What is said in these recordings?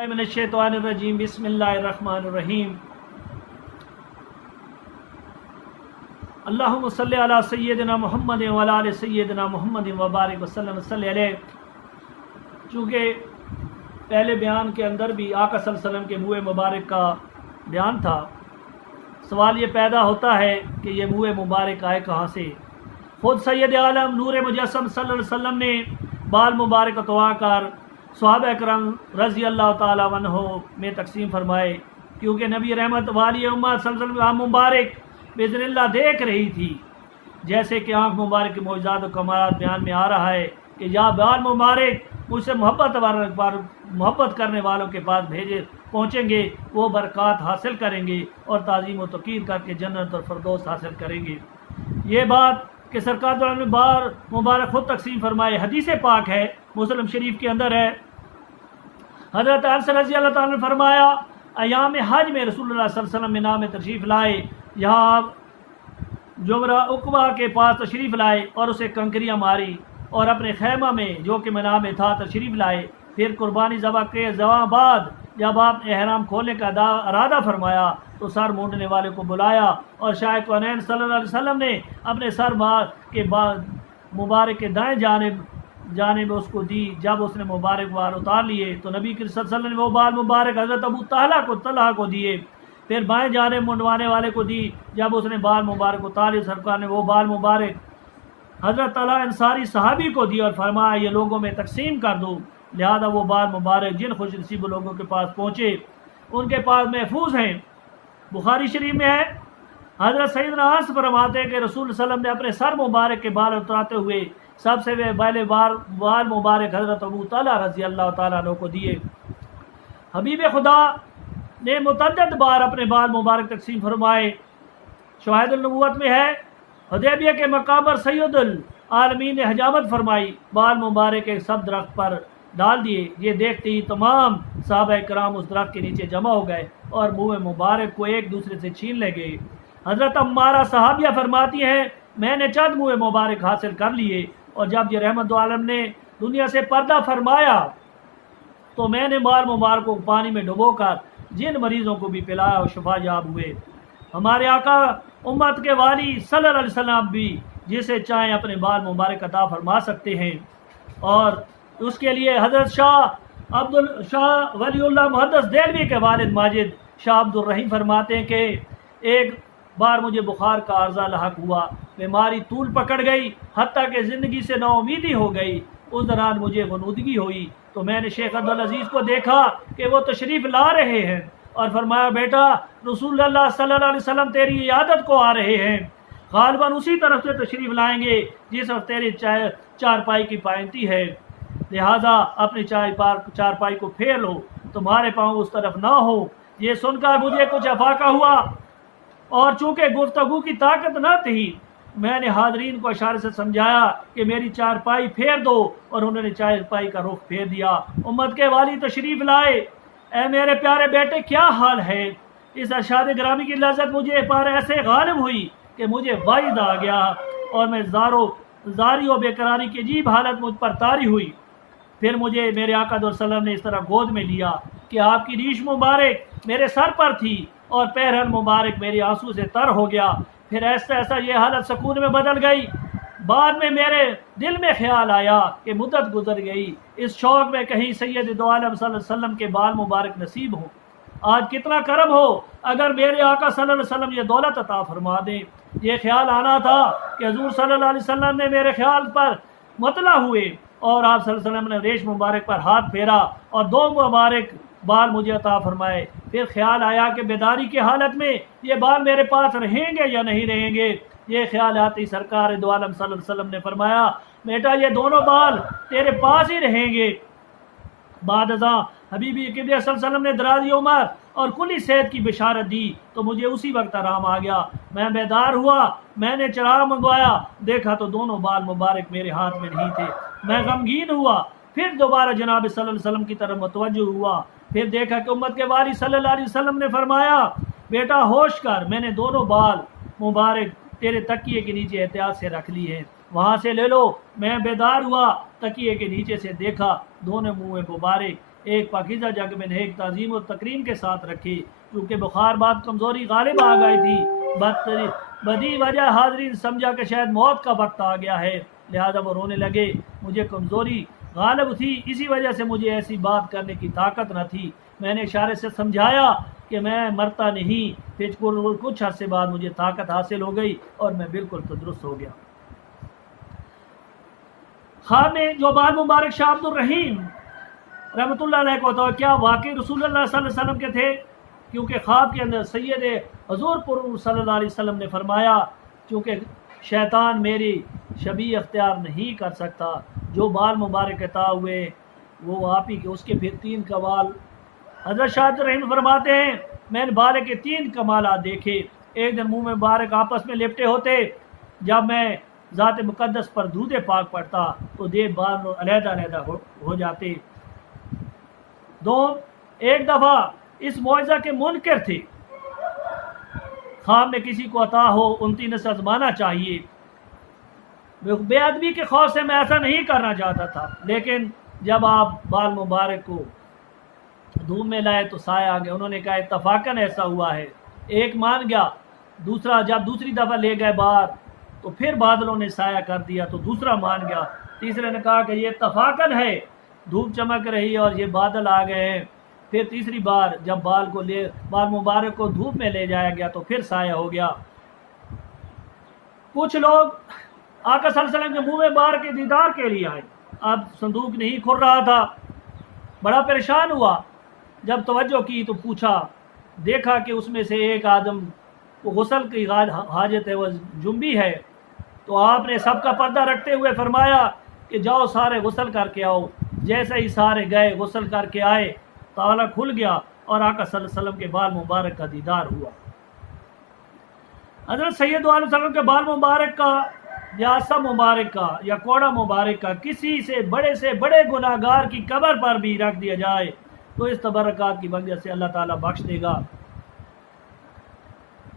मिनश्शैतानिर्रजीम बिस्मिल्लाहिर्रहमानिर्रहीम। अल्लाहुम्मा सल्लि अला सय्यिदिना मुहम्मद व अला आलि सय्यिदिना मुहम्मद व बारिक वसल्लम अलैहि। चूँकि पहले बयान के अंदर भी आका सल्लल्लाहु अलैहि वसल्लम के मुँह मुबारक का बयान था, सवाल ये पैदा होता है कि ये मुँह मुबारक आए कहाँ से। ख़ुद सैयद आलम नूर मुजस्सम सल्लल्लाहु अलैहि वसल्लम ने बाल मुबारक तवा कर सहाबा करम रज़ी अल्लाह ताला अन्हो में तकसीम फरमाए, क्योंकि नबी रहमत वाली उम्मत सल्लल्लाहु अलैहि वसल्लम मुबारक बिज़निल्लाह देख रही थी। जैसे कि आँख मुबारक के मौजूद कमाल बयान में आ रहा है कि या बाल मुबारक मुझसे मोहब्बत करने वालों के पास भेजे पहुँचेंगे, वो बरक़ात हासिल करेंगे और ताज़ीम व तौक़ीर करके जन्नत और फ़िरदौस हासिल करेंगे। ये बात कि सरकार ने बार मुबारक खुद तकसीम फरमाए, हदीस पाक है, मुस्लिम शरीफ के अंदर है। हज़रत अनस रज़ी अल्लाह ताला ने फरमाया, अयाम हज में रसूलुल्लाह सल्लल्लाहु अलैहि वसल्लम मिना में तशरीफ़ लाए, यहाँ जुमरा उक़बा के पास तशरीफ़ लाए और उसे कंकरियाँ मारी और अपने खैमा में जो कि मिना में था तशरीफ़ लाए। फिर कुर्बानी ज़बह के बाद जब आपने एहराम खोलने का इरादा फरमाया तो सर मूंडने वाले को बुलाया और शाह कौनैन सल्लल्लाहु अलैहि वसल्लम ने अपने सर के बाद मुबारक के दाएं जानिब उसको दी। जब उसने मुबारक बाल उतार लिए तो नबी के सल्लल्लाहु अलैहि वसल्लम ने वो बाल मुबारक हज़रत अबू तलहा को दिए, फिर बाएं जानिब मुंडवाने वाले को दी। जब उसने बाल मुबारक उतार लिए, सरकार ने वो बाल मुबारक हज़रत तलहा अंसारी सहाबी को दिया और फरमाया, ये लोगों में तकसीम कर दो। लिहाजा वो बाल मुबारक जिन खुशनसीब लोगों के पास पहुँचे उनके पास महफूज हैं। बुखारी शरीफ में है, हज़रत सैयदना अनस फरमाते हैं कि रसूल सल्लल्लाहु अलैहि वसल्लम ने अपने सर मुबारक के बाल उतराते हुए सबसे पहले बाल मुबारक हज़रत अबू तलहा रज़ी अल्लाह ताला अन्हु को दिए। हबीब खुदा ने मुतअद्दिद बार अपने बाल मुबारक तकसीम फरमाए। शवाहिदुल नबुव्वत में है, हुदैबिया के मकाम पर सैयदुल आलमीन ने हजामत फरमाई, बाल मुबारक एक सब दरख्त पर डाल दिए। ये देखते ही तमाम सहाबा कराम उस दरख्त के नीचे जमा हो गए और मुँह मुबारक को एक दूसरे से छीन ले गए। हज़रत अम्मारा सहाबिया फरमाती हैं, मैंने चंद मुँह मुबारक हासिल कर लिए और जब ये रहमत आलम ने दुनिया से पर्दा फरमाया तो मैंने बाल मुबारक को पानी में डुबोकर जिन मरीज़ों को भी पिलाया और शफा याब हुए। हमारे आका उम्मत के वाली सल्लल्लाहु अलैहि वसल्लम भी जिसे चाहें अपने बाल मुबारक अता फरमा सकते हैं। और उसके लिए हज़रत शाह वलीउल्लाह मुहद्दिस देलवी के वालिद माजिद शाह अब्दुल रहीम फरमाते हैं कि एक बार मुझे बुखार का अर्जा लाहक हुआ, बीमारी तूल पकड़ गई, हत्ता कि ज़िंदगी से नाउमीदी हो गई। उस दौरान मुझे गनूदगी हुई तो मैंने शेख अब्दुल अजीज़ को देखा कि वो तशरीफ़ ला रहे हैं और फरमाया, बेटा रसूलुल्लाह सल्लल्लाहु अलैहि वसल्लम तेरी इयादत को आ रहे हैं, गालिबन उसी तरफ से तशरीफ़ लाएंगे जिस वक्त तेरी चारपाई की पायंती है, लिहाजा अपनी चारपाई को फेर लो, तुम्हारे पाँव उस तरफ ना हो। ये सुनकर मुझे कुछ अफाका हुआ और चूँकि गुफ्तगू की ताकत न थी, मैंने हाज़रीन को इशारे से समझाया कि मेरी चारपाई फेर दो और उन्होंने चारपाई का रुख फेर दिया। उम्मत के वाली तशरीफ़ लाए, ऐ मेरे प्यारे बेटे क्या हाल है। इस अरशाद ग्रामी की लज़्ज़त मुझे पर ऐसे गालिब हुई कि मुझे वाइद आ गया और मैं जारी और बेकरारी की अजीब हालत मुझ पर तारी हुई। फिर मुझे मेरे आका सल्लल्लाहु अलैहि वसल्लम ने इस तरह गोद में लिया कि आपकी रीश मुबारक मेरे सर पर थी और पैरहन मुबारक मेरे आंसू से तर हो गया। फिर ऐसा ऐसा ये हालत सुकून में बदल गई। बाद में मेरे दिल में ख्याल आया कि मुद्दत गुजर गई, इस शौक़ में कहीं सैयद दो आलम सल्लल्लाहु अलैहि वसल्लम के बाल मुबारक नसीब हो। आज कितना करम हो अगर मेरे आका सल्लल्लाहु अलैहि वसल्लम ये दौलत अता फरमा दें। ये ख्याल आना था कि हुज़ूर सल्लल्लाहु अलैहि वसल्लम ने मेरे ख्याल पर मतला हुए और आप सल्लल्लाहु अलैहि वसल्लम ने रेश मुबारक पर हाथ फेरा और दो मुबारक बाल मुझे अता फरमाए। फिर ख्याल आया कि बेदारी की हालत में ये बाल मेरे पास रहेंगे या नहीं रहेंगे। ये ख्याल आते ही सरकार दो आलम सल्लल्लाहु अलैहि वसल्लम ने फरमाया, बेटा ये दोनों बाल तेरे पास ही रहेंगे। बाद अज़ां हबीबी किबला सल्लल्लाहु अलैहि वसल्लम ने दराज़ी उमर और कुल्ली सेहत की बिशारत दी तो मुझे उसी वक्त आराम आ गया। मैं बेदार हुआ, मैंने चिराग मंगवाया, देखा तो दोनों बाल मुबारक मेरे हाथ में नहीं थे। मैं गमगीन हुआ, फिर दोबारा जनाब सल्लल्लाहु अलैहि वसल्लम की तरफ मुतवज्जो हुआ। फिर देखा कि उम्मत के वाली सल्लल्लाहु अलैहि वसल्लम ने फरमाया, बेटा होश कर, मैंने दोनों बाल मुबारक तेरे तकिए के नीचे एहतियात से रख ली है, वहाँ से ले लो। मैं बेदार हुआ, तकिए के नीचे से देखा, दोनों मुँह मुबारक ایک پاکیزہ جگ میں نیک تعظیم و تکریم کے ساتھ رکھی، کیونکہ بخار بعد کمزوری غالب آ گئی تھی۔ بدی وجہ حاضرین سمجھا کہ شاید موت کا وقت آ گیا ہے، لہذا وہ رونے لگے۔ مجھے کمزوری غالب تھی، اسی وجہ سے مجھے ایسی بات کرنے کی طاقت نہ تھی۔ میں نے اشارے سے سمجھایا کہ میں مرتا نہیں۔ پھر کچھ عرصے بعد مجھے طاقت حاصل ہو گئی اور میں بالکل تندرست ہو گیا۔ خواب میں جو بال مبارک شاہ عبد الرحیم رحمۃ اللہ علیہ کو تو کیا واقعی رسول اللہ صلی اللہ علیہ وسلم کے تھے؟ کیونکہ خواب کے اندر سید حضور پر صلی اللہ علیہ وسلم نے فرمایا، چونکہ شیطان میری شبیہ اختیار نہیں کر سکتا، جو بال مبارک عطا ہوئے وہ آپ ہی کے، اس کے پھر 3 کمال۔ حضرت شاہ عبد الرحیم فرماتے ہیں میں نے بال کے 3 کمالات دیکھے۔ ایک دن منہ مبارک آپس میں لپٹے ہوتے، جب میں ذات مقدس پر درود پاک پڑھتا تو بال علیحدہ علیحدہ ہو جاتے۔ 2، ایک دفعہ اس معجزہ کے منکر تھے، خواب میں کسی کو عطا ہو 29 آزمانا چاہیے۔ بے ادبی کے خوف سے میں ایسا نہیں کرنا چاہتا تھا، لیکن جب آپ بال مبارک کو دھوپ میں لائے تو سایہ آ گیا۔ انہوں نے کہا اتفاقاً ایسا ہوا ہے۔ ایک مان گیا، دوسرا جب دوسری دفعہ لے گئے باہر تو پھر بادلوں نے سایہ کر دیا تو دوسرا مان گیا۔ تیسرے نے کہا کہ یہ اتفاقاً ہے، دھوپ چمک رہی ہے اور یہ بادل آ گئے ہیں۔ پھر تیسری بار جب بال مبارک کو دھوپ میں لے جایا گیا تو پھر سایہ ہو گیا۔ کچھ لوگ آقا صلی اللہ علیہ وسلم کے منہ مبارک کے دیدار کے لیے آئے۔ اب صندوق نہیں کھل رہا تھا، بڑا پریشان ہوا۔ جب توجہ کی تو پوچھا، دیکھا کہ اس میں سے ایک آدم کو غسل کی حاجت ہے، وہ جنبی ہے۔ تو آپ نے سب کا پردہ رکھتے ہوئے فرمایا کہ جاؤ سارے غسل کر کے آؤ۔ جیسے ہی سارے گئے غسل کر کے آئے، تالا کھل گیا اور آقا صلی اللہ علیہ وسلم کے بال مبارک کا دیدار ہوا۔ حضرت سید علیہ وسلم کے بال مبارک کا یا سب مبارک کا یا کوڑا مبارک کا کسی سے بڑے گناہ گار کی قبر پر بھی رکھ دیا جائے تو اس تبرکات کی وجہ سے اللہ تعالیٰ بخش دے گا۔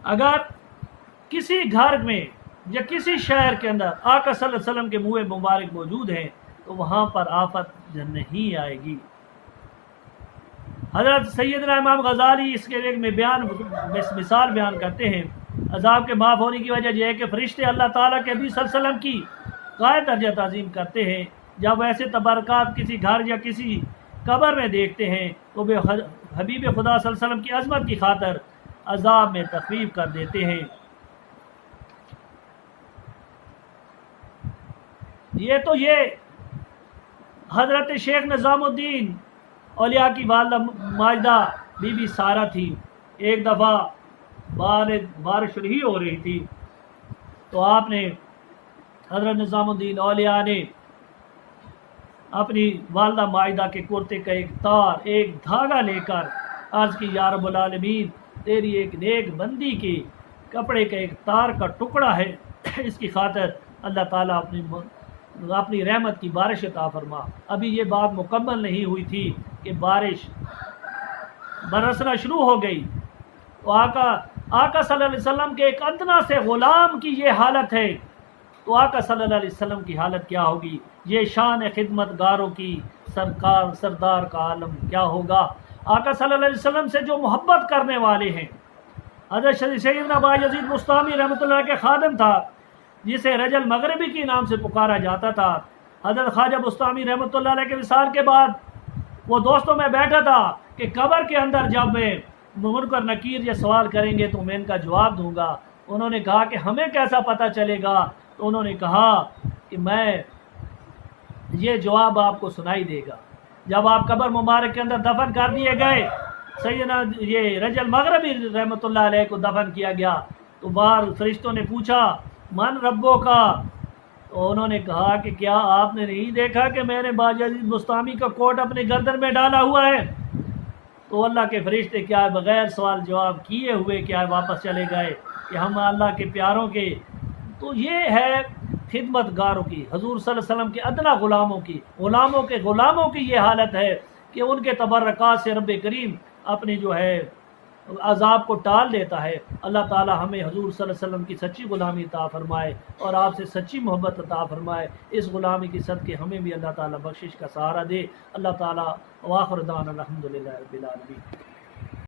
اگر کسی گھر میں یا کسی شہر کے اندر آقا صلی اللہ علیہ وسلم کے منہ مبارک موجود ہیں تو وہاں پر آفت نہیں آئے گی۔ حضرت سیدنا امام غزالی اس کے ایک میں مثال بیان کرتے ہیں، عذاب کے معاف ہونے کی وجہ یہ ہے کہ فرشتے اللہ تعالیٰ کے نبی صلی اللہ علیہ وسلم کی غایت درجہ تعظیم کرتے ہیں۔ جب ایسے تبرکات کسی گھر یا کسی قبر میں دیکھتے ہیں تو وہ حبیب خدا صلی اللہ علیہ وسلم کی عظمت کی خاطر عذاب میں تخفیف کر دیتے ہیں۔ یہ حضرت شیخ نظام الدین اولیاء کی والدہ ماجدہ بی بی سارہ تھی۔ ایک دفعہ بارش ہی ہو رہی تھی تو آپ نے حضرت نظام الدین اولیاء نے اپنی والدہ ماجدہ کے کرتے کا ایک دھاگا لے کر عرض کی یا رب العالمین، تیری ایک نیک بندی کے کپڑے کا ایک تار کا ٹکڑا ہے، اس کی خاطر اللہ تعالیٰ اپنی رحمت کی بارش عطا فرما۔ ابھی یہ بات مکمل نہیں ہوئی تھی کہ بارش برسنا شروع ہو گئی۔ تو آقا صلی اللہ علیہ وسلم کے ایک ادنا سے غلام کی یہ حالت ہے تو آقا صلی اللہ علیہ وسلم کی حالت کیا ہوگی؟ یہ شان خدمت گاروں کی سردار کا عالم کیا ہوگا؟ آقا صلی اللہ علیہ وسلم سے جو محبت کرنے والے ہیں، حضرت سیدنا بایزید بستامی رحمۃ اللہ کے خادم تھا جسے رجل مغربی کے نام سے پکارا جاتا تھا۔ حضرت خواجہ بستامی رحمۃ اللہ علیہ کے وصال کے بعد وہ دوستوں میں بیٹھا تھا کہ قبر کے اندر جب میں منکر نکیر یہ سوال کریں گے تو میں ان کا جواب دوں گا۔ انہوں نے کہا کہ ہمیں کیسا پتہ چلے گا؟ تو انہوں نے کہا کہ میں یہ جواب آپ کو سنائی دے گا۔ جب آپ قبر مبارک کے اندر دفن کر دیے گئے، سیدنا یہ رجل مغربی رحمۃ اللہ علیہ کو دفن کیا گیا تو باہر فرشتوں نے پوچھا من ربوں کا؟ تو انہوں نے کہا کہ کیا آپ نے نہیں دیکھا کہ میں نے بایزید بستامی کا کوٹ اپنے گردن میں ڈالا ہوا ہے؟ تو اللہ کے فرشتے کیا بغیر سوال جواب کیے ہوئے کیا واپس چلے گئے کہ ہم اللہ کے پیاروں کے۔ تو یہ ہے خدمت گاروں کی، حضور صلی اللہ علیہ وسلم کے ادنا غلاموں کی یہ حالت ہے کہ ان کے تبرکات سے رب کریم اپنی جو ہے عذاب کو ٹال دیتا ہے۔ اللہ تعالی ہمیں حضور صلی اللہ علیہ وسلم کی سچی غلامی عطا فرمائے اور آپ سے سچی محبت عطا فرمائے۔ اس غلامی کی صدقے ہمیں بھی اللہ تعالی بخشش کا سہارا دے۔ اللہ تعالی واخر دعوانا الحمدللہ رب العالمین۔